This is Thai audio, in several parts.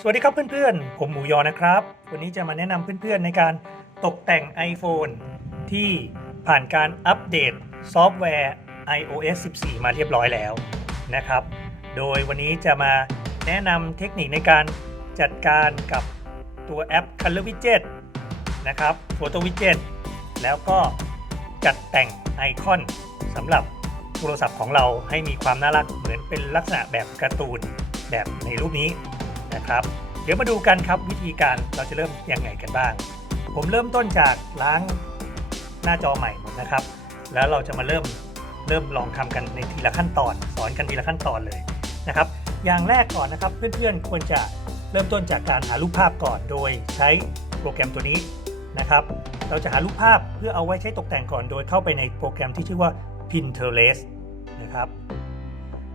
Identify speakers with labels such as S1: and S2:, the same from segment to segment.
S1: สวัสดีครับเพื่อนๆ ผมหมูยอนะครับ วันนี้จะมาแนะนำเพื่อนๆ ในการตกแต่ง iPhone ที่ผ่านการอัปเดตซอฟต์แวร์ iOS 14 มาเรียบร้อยแล้วนะครับ โดยวันนี้จะมาแนะนำเทคนิคในการจัดการกับตัวแอป Color Widget นะครับ Photo Widget แล้วก็จัดแต่งไอคอนสำหรับโทรศัพท์ของเราให้มีความน่ารักเหมือนเป็นลักษณะแบบการ์ตูนแบบในรูปนี้ นะครับ เดี๋ยวมาดูกันครับวิธีการเราจะเริ่มยังไงกันบ้าง ผมเริ่มต้นจากล้างหน้าจอใหม่หมดนะครับ แล้วเราจะมาเริ่มเริ่มลองทำกันในทีละขั้นตอน สอนกันทีละขั้นตอนเลยนะครับ อย่างแรกก่อนนะครับ เพื่อนๆควรจะเริ่มต้นจากการหารูปภาพก่อน โดยใช้โปรแกรมตัวนี้นะครับ เราจะหารูปภาพเพื่อเอาไว้ใช้ตกแต่งก่อน โดยเข้าไปในโปรแกรมที่ชื่อว่า Pinterest นะครับ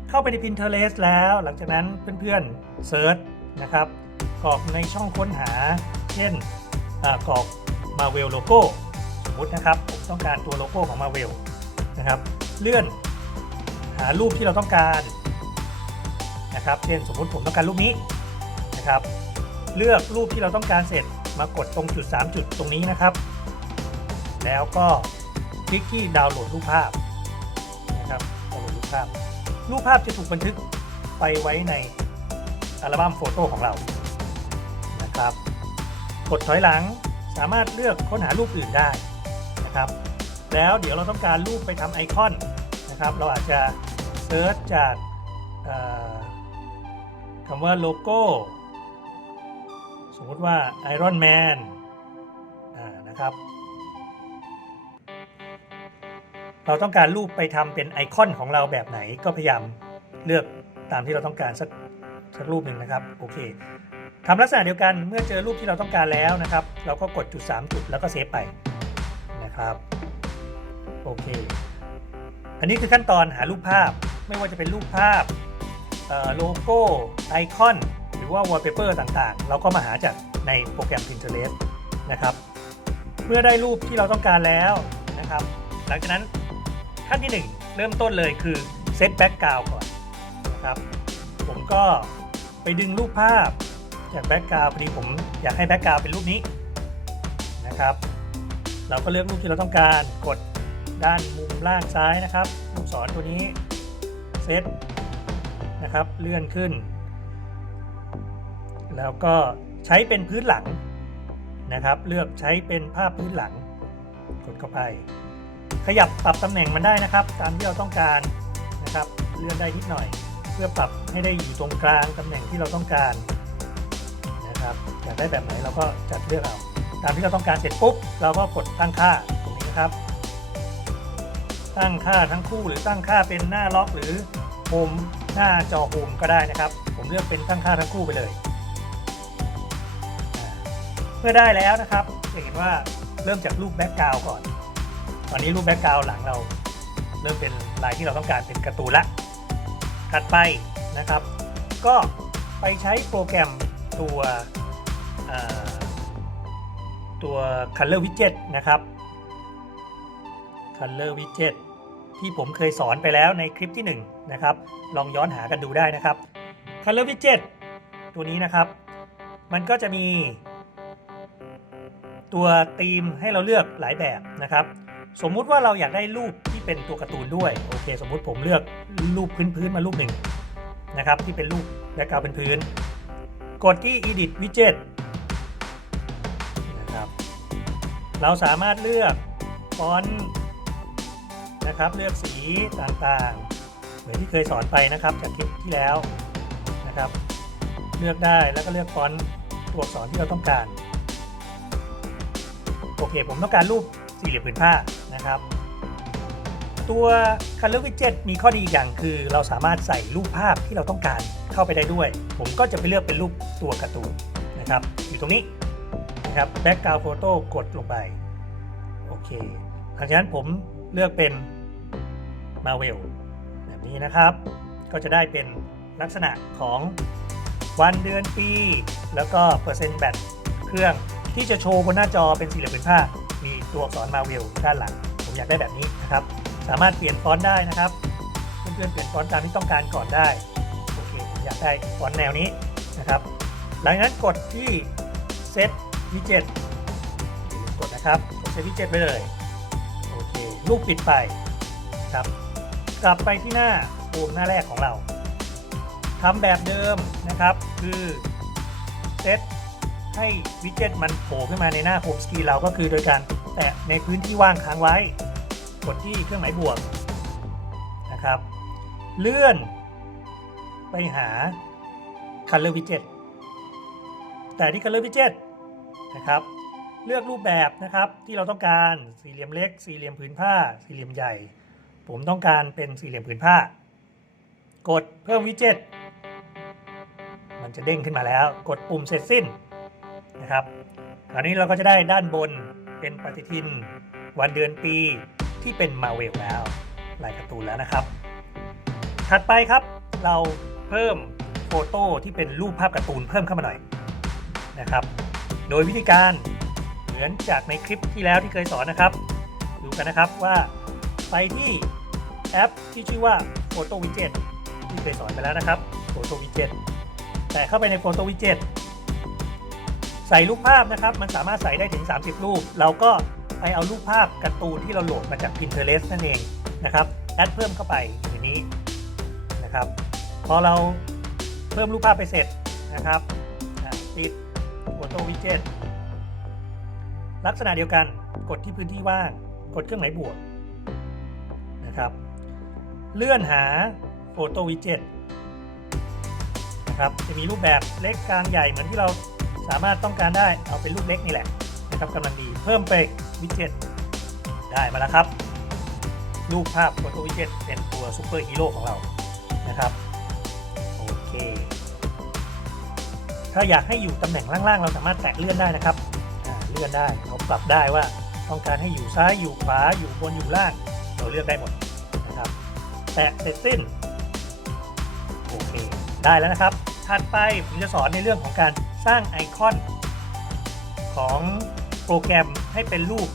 S1: เข้าไปใน Pinterest แล้ว หลังจากนั้นเพื่อนๆเซิร์ช นะครับกรอกในช่องค้นหา เช่นกรอก Marvel โลโก้สมมตินะครับผมต้องการตัวโลโก้ของ Marvel นะครับ เลื่อนหารูปที่เราต้องการนะครับ เช่นสมมุติผมต้องการรูปนี้นะครับ เลือกรูปที่เราต้องการเสร็จมากดตรงจุด 3 จุดตรงนี้นะครับ แล้วก็คลิกที่ดาวน์โหลดรูปภาพนะครับดาวน์โหลดรูปภาพ รูปภาพจะถูกบันทึกไปไว้ใน อัลบั้มโฟโต้ของเรานะครับกดถอยหลังสามารถเลือกค้นหารูปอื่นได้นะครับ แล้วเดี๋ยวเราต้องการรูปไปทำไอคอนนะครับ เราอาจจะเซิร์ชจากคำว่าโลโก้ สมมติว่า Iron Man นะครับเราต้องการรูปไปทำเป็นไอคอนของเราแบบไหนก็พยายามเลือกตามที่เราต้องการสัก สักรูปหนึ่งนะครับโอเคทำลักษณะเดียวกันเมื่อเจอรูปที่เราต้องการแล้วนะครับ เราก็กดจุด 3 จุดแล้วก็เซฟไปนะครับโอเค อันนี้คือขั้นตอนหารูปภาพไม่ว่าจะเป็นรูปภาพโลโก้ไอคอน หรือว่าวอลเปเปอร์ต่างๆ เราก็มาหาจากในโปรแกรม Pinterest นะครับ เมื่อได้รูปที่เราต้องการแล้วนะครับ หลังจากนั้นขั้นที่ 1 เริ่มต้นเลยคือเซตแบ็กกราวก่อนนะครับ ผมก็ ไปดึงรูปภาพจากแบ็กกราวพอดีผมอยากให้แบ็กกราวเป็นรูปนี้นะครับ เราก็เลือกรูปที่เราต้องการกดด้านมุมล่างซ้ายนะครับลูกศรตัวนี้เซตนะครับเลื่อนขึ้น แล้วก็ใช้เป็นพื้นหลังนะครับ เลือกใช้เป็นภาพพื้นหลัง กดเข้าไป ขยับปรับตำแหน่งมันได้นะครับ ตามที่เราต้องการนะครับเลื่อนได้นิดหน่อย เพื่อปรับให้ได้อยู่ตรงกลางตำแหน่งที่เราต้องการนะครับอยากได้แบบไหนเราก็จัดเลือกเอาตามที่เราต้องการเสร็จปุ๊บเราก็กดตั้งค่าตรงนี้นะครับ ตั้งค่าทั้งคู่หรือตั้งค่าเป็นหน้าล็อกหรือโฮมหน้าจอโฮมก็ได้นะครับ ผมเลือกเป็นตั้งค่าทั้งคู่ไปเลย เมื่อได้แล้วนะครับจะเห็นว่าเริ่มจากรูปแบ็กกราวก่อน ตอนนี้รูปแบ็กกราวหลังเรา เริ่มเป็นลายที่เราต้องการเป็นการ์ตูนละ ถัดไปนะครับ ก็ไปใช้โปรแกรมตัวตัว Color Widget นะครับ Color Widget ที่ผมเคยสอนไปแล้วในคลิปที่ 1 นะครับ ลองย้อนหากันดูได้นะครับ Color Widget ตัวนี้นะครับ มันก็จะมีตัวธีมให้เราเลือกหลายแบบนะครับ สมมุติว่าเราอยากได้รูป เป็นตัวการ์ตูนด้วยโอเค สมมุติผมเลือกรูปพื้นๆมารูปหนึ่งนะครับที่เป็นรูปแบ็กกราวเป็นพื้นกดที่ Edit Widget นะครับเราสามารถเลือกฟอนต์นะครับเลือกสีต่างๆ เหมือนที่เคยสอนไปนะครับจากคลิปที่แล้วนะครับ เลือกได้แล้วก็เลือกฟอนต์ตัวอักษรที่เราต้องการ โอเค ผมต้องการรูปสี่เหลี่ยมผืนผ้านะครับ ตัว Color Widget มีข้อดีอีกอย่างคือ เราสามารถใส่รูปภาพที่เราต้องการเข้าไปได้ด้วย ผมก็จะไปเลือกเป็นรูปตัวการ์ตูนนะครับ อยู่ตรงนี้นะครับ Background Photo กดลงไป โอเคหลังจากนั้นผมเลือกเป็น Marvel แบบนี้นะครับ ก็จะได้เป็นลักษณะของวันเดือนปี แล้วก็เปอร์เซ็นต์แบตเครื่องที่จะโชว์บนหน้าจอเป็นสี่เหลี่ยมผืนผ้ามีตัวอักษร Marvel ด้านหลัง ผมอยากได้แบบนี้นะครับ สามารถเปลี่ยนฟอนต์ได้นะครับ เพื่อนๆเปลี่ยนฟอนต์ตามที่ต้องการก่อนได้โอเคผมอยากได้ฟอนต์แนวนี้นะครับ หลังจากนั้นกดที่ Set Widget กดนะครับกด Set Widget ไปเลยโอเครูปปิดไปครับกลับไปที่หน้าโฮมหน้าแรกของเราทำแบบเดิมนะครับคือเซตให้วิดเจ็ตมันโผล่ขึ้นมาในหน้าโฮมสกรีนเราก็คือโดยการแตะในพื้นที่ว่างค้างไว้ กดที่เครื่องหมายบวกนะครับ เลื่อนไปหา Color Widget แต่ที่ Color Widget นะครับ เลือกรูปแบบนะครับที่เราต้องการสี่เหลี่ยมเล็ก สี่เหลี่ยมผืนผ้า สี่เหลี่ยมใหญ่ ผมต้องการเป็นสี่เหลี่ยมผืนผ้า กดเพิ่มวิดเจ็ตมันจะเด้งขึ้นมาแล้ว กดปุ่มเสร็จสิ้นนะครับคราวนี้เราก็จะได้ด้านบนเป็นปฏิทิน วันเดือนปี ที่เป็นมาเวลแล้วลายการ์ตูนแล้วนะครับ ถัดไปครับเราเพิ่มโฟโต้ที่เป็นรูปภาพการ์ตูนเพิ่มเข้ามาหน่อยนะครับ โดยวิธีการเหมือนจากในคลิปที่แล้วที่เคยสอนนะครับ ดูกันนะครับว่าไปที่แอปที่ชื่อว่า Photo Widget ที่เคยสอนไปแล้วนะครับ Photo Widget แต่เข้าไปใน Photo Widget ใส่รูปภาพนะครับ มันสามารถใส่ได้ถึง 30 รูป เราก็ ไปเอารูปภาพการ์ตูนที่เราโหลดมาจาก Pinterest นั่นเองนะครับแอดเพิ่มเข้าไปในนี้นะครับ พอเราเพิ่มรูปภาพไปเสร็จนะครับติด Photo Widget ลักษณะเดียวกันกดที่พื้นที่ว่าง กดเครื่องหมายบวกนะครับ เลื่อนหา Photo Widget นะครับจะมีรูปแบบเล็กกลางใหญ่เหมือนที่เราสามารถต้องการได้เอาเป็นรูปเล็กนี่แหละ นะครับกำลังดีเพิ่มไปวิดเจ็ตได้มาแล้วครับ รูปภาพ Photo Widget เป็นตัวซูเปอร์ฮีโร่ของเรานะครับโอเคถ้าอยากให้อยู่ตำแหน่งล่างๆ เราสามารถแตะเลื่อนได้นะครับเลื่อนได้เราปรับได้ว่าต้องการให้อยู่ซ้ายอยู่ขวาอยู่บนอยู่ล่าง เราเลือกได้หมดนะครับ แตะเสร็จสิ้นโอเคได้แล้วนะครับถัดไปผมจะสอนในเรื่องของการสร้างไอคอนของ โปรแกรมให้เป็นรูป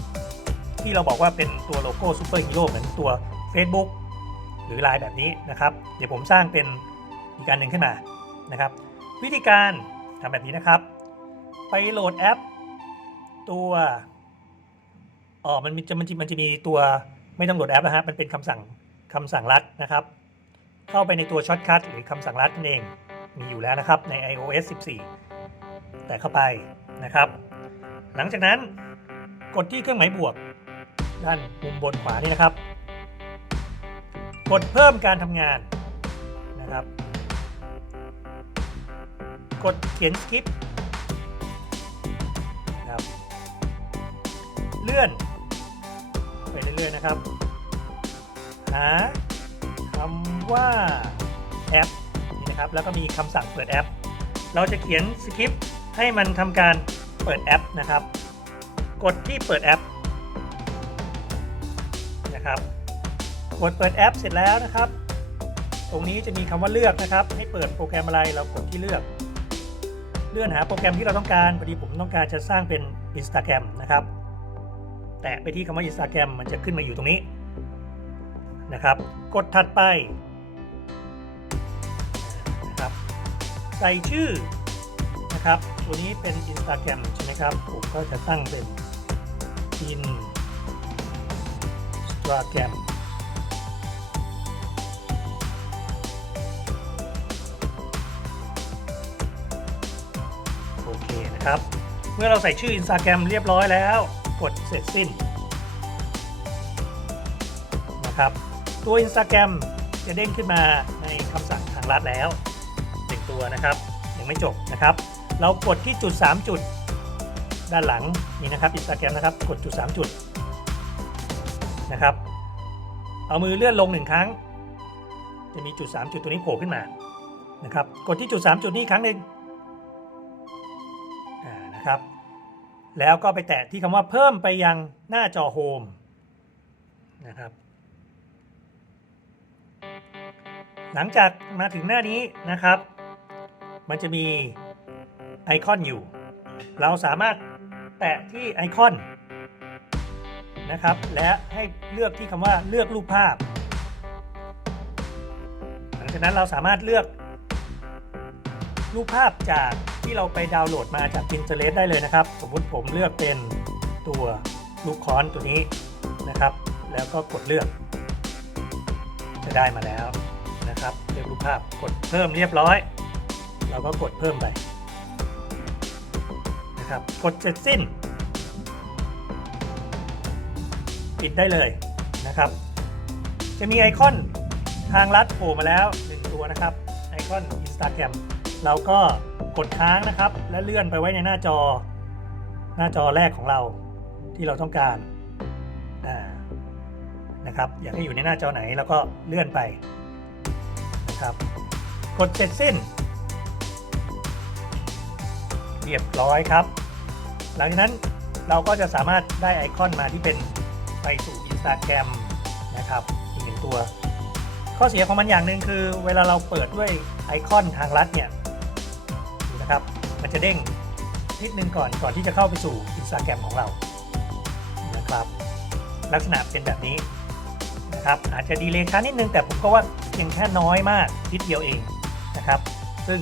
S1: ที่เราบอกว่าเป็นตัวโลโก้ซูเปอร์ฮีโร่เหมือนตัว Facebook หรือไลน์แบบนี้นะครับ เดี๋ยวผมสร้างเป็นอีกการหนึ่งขึ้นมานะครับ วิธีการทำแบบนี้นะครับ ไปโหลดแอป ตัวอ๋อมันจะมันจะมันจะมีตัวไม่ต้องโหลดแอปนะฮะมันเป็นคำสั่งคำสั่งลัดนะครับ เข้าไปในตัวช็อตคัทหรือคำสั่งลัดนั่นเองมีอยู่แล้วนะครับใน iOS 14 แต่เข้าไปนะครับ หลังจากนั้นกดที่เครื่องหมายบวก ด้านมุมบนขวานี่นะครับ กดเพิ่มการทำงานนะครับ กดเขียนสคริปต์นะครับเลื่อนไปเรื่อยๆนะครับ หาคำว่าแอปนี่นะครับ แล้วก็มีคำสั่งเปิดแอป เราจะเขียนสคริปต์ให้มันทำการ เปิดแอปนะครับ กดที่เปิดแอปนะครับ กดเปิดแอปเสร็จแล้วนะครับ ตรงนี้จะมีคำว่าเลือกนะครับ ให้เปิดโปรแกรมอะไรเรากดที่เลือก เลื่อนหาโปรแกรมที่เราต้องการพอดีผมต้องการจะสร้างเป็น Instagram นะครับ แตะไปที่คำว่า Instagram มันจะขึ้นมาอยู่ตรงนี้นะครับ กดถัดไปนะครับ ใส่ชื่อ นะครับตัวนี้เป็น Instagram ใช่ไหมครับ ผมก็จะตั้งเป็น Instagram โอเคนะครับ เมื่อเราใส่ชื่อ Instagram เรียบร้อยแล้ว กดเสร็จสิ้นนะครับ ตัว Instagram จะเด้งขึ้นมาในคำสั่งทางลัดแล้วหนึ่งตัวนะครับ ยังไม่จบนะครับ เรากดที่จุด 3 จุด ด้านหลังนี่นะครับ Instagram นะครับกดจุด 3 จุดนะครับ เอามือเลื่อนลงหนึ่งครั้ง จะมีจุด 3 จุดตัวนี้โผล่ขึ้นมานะครับ กดที่จุด 3 จุดนี้ครั้งหนึ่งนะครับ แล้วก็ไปแตะที่คำว่าเพิ่มไปยังหน้าจอโฮมนะครับหลังจากมาถึงหน้านี้นะครับ มันจะมี ไอคอนอยู่ เราสามารถแตะที่ไอคอนนะครับ และให้เลือกที่คำว่าเลือกรูปภาพ หลังจากนั้นเราสามารถเลือก รูปภาพจากที่เราไปดาวน์โหลดมาจาก Pinterest ได้เลยนะครับ สมมติผมเลือกเป็นตัวลูกค้อนตัวนี้นะครับ แล้วก็กดเลือก จะได้มาแล้วนะครับ เลือกรูปภาพกดเพิ่มเรียบร้อย เราก็กดเพิ่มไป นะครับ กดเสร็จสิ้น ปิดได้เลยนะครับ จะมีไอคอนทางลัดโผล่มาแล้ว 1 ตัวนะครับ ไอคอน Instagram เราก็กดค้างนะครับ และเลื่อนไปไว้ในหน้าจอ หน้าจอแรกของเราที่เราต้องการนะครับอยากให้อยู่ในหน้าจอไหนเราก็เลื่อนไปนะครับ กดเสร็จสิ้น เรียบร้อยครับ หลังจากนั้นเราก็จะสามารถได้ไอคอนมาที่เป็นไปสู่ Instagram นะครับอีกหนึ่งตัว ข้อเสียของมันอย่างหนึ่งคือ เวลาเราเปิดด้วยไอคอนทางลัดเนี่ยนะครับมันจะเด้งนิดนึงก่อนก่อนที่จะเข้าไปสู่ Instagram ของเรานะครับ ลักษณะเป็นแบบนี้นะครับอาจจะดีเลย์ช้านิดนึงแต่ผมก็ว่าเพียงแค่น้อยมากนิดเดียวเองนะครับ ซึ่ง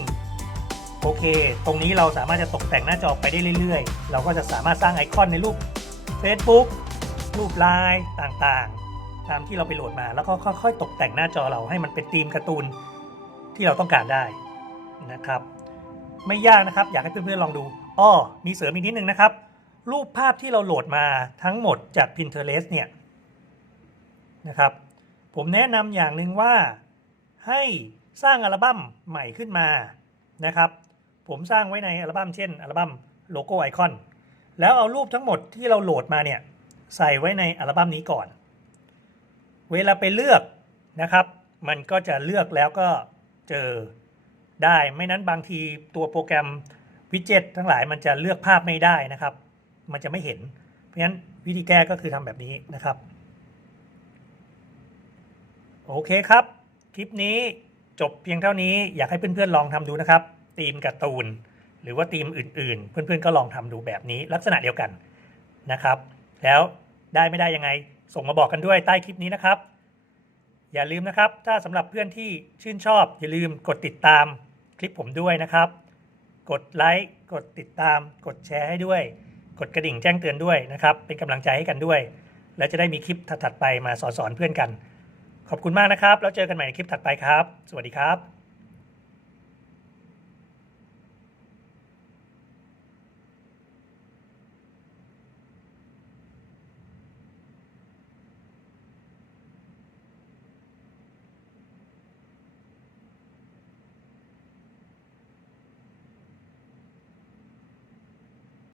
S1: โอเค ตรงนี้เราสามารถจะตกแต่งหน้าจอไปได้เรื่อยๆ เราก็จะสามารถสร้างไอคอนในรูป Facebook รูปไลน์ต่างๆ ตามที่เราไปโหลดมา แล้วก็ค่อยๆ ตกแต่งหน้าจอเราให้มันเป็นธีมการ์ตูนที่เราต้องการได้นะครับ ไม่ยากนะครับ อยากให้เพื่อนๆ ลองดูอ้อมีเสริมอีกนิดนึงนะครับ รูปภาพที่เราโหลดมาทั้งหมดจาก Pinterest เนี่ยนะครับ ผมแนะนำอย่างหนึ่งว่าให้สร้างอัลบั้มใหม่ขึ้นมานะครับ ผมสร้างไว้ในอัลบั้มเช่นอัลบั้มโลโก้ไอคอนแล้วเอารูปทั้งหมดที่เราโหลดมาเนี่ยใส่ไว้ในอัลบั้มนี้ก่อน เวลาไปเลือกนะครับ มันก็จะเลือกแล้วก็เจอได้ไม่นั้นบางทีตัวโปรแกรมวิดเจ็ตทั้งหลายมันจะเลือกภาพไม่ได้นะครับ มันจะไม่เห็น เพราะฉะนั้นวิธีแก้ก็คือทำแบบนี้นะครับ โอเคครับ คลิปนี้จบเพียงเท่านี้อยากให้เพื่อนๆลองทำดูนะครับ ธีมการ์ตูน หรือว่าธีมอื่น ๆ เพื่อนๆก็ลองทำดูแบบนี้ลักษณะเดียวกันนะครับ แล้วได้ไม่ได้ยังไงส่งมาบอกกันด้วยใต้คลิปนี้นะครับ อย่าลืมนะครับ ถ้าสำหรับเพื่อนที่ชื่นชอบ อย่าลืมกดติดตามคลิปผมด้วยนะครับ กดไลค์กดติดตาม กดแชร์ให้ด้วย กดกระดิ่งแจ้งเตือนด้วยนะครับ เป็นกำลังใจให้กันด้วย และจะได้มีคลิปถัดๆไปมาสอนเพื่อนกัน ขอบคุณมากนะครับ แล้วเจอกันใหม่ในคลิปถัดไปครับ สวัสดีครับ